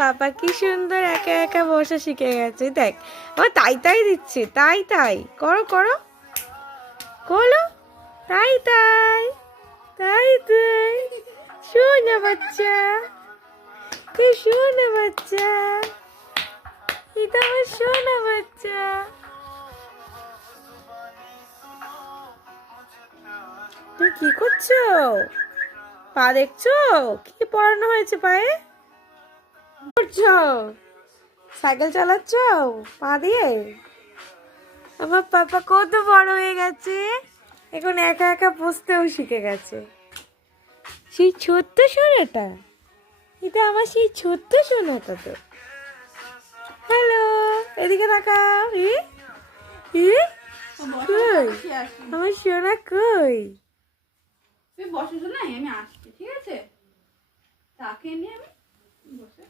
পাপা কি সুন্দর একা একা বসে শিখে গেছে। দেখ আমার তাই তাই দিচ্ছে, তাই তাই করো করো করো, তাই তাই তাই তাই। শোনা বাচ্চা, কি শোনা বাচ্চা, এটা আমার শোনা বাচ্চা। তুই কি করছো? পা দেখছো? কি পড়ানো হয়েছে পায়ে? করছো? সাইকেল চালাচ্ছ পা দিয়ে? আমার পাপা কত বড় হয়ে গেছে, এখন একা একা বসতেও শিখে গেছে। সেই ছোট্ট সোনাটা, এটা আমার সেই ছোট্ট সোনাটা তো। হ্যালো, এদিকে তাকাও। কই আমার সোনা, কই? তুই বসে তো নাই, আমি আসছি, ঠিক আছে? তাকে নিয়ে আমি বসে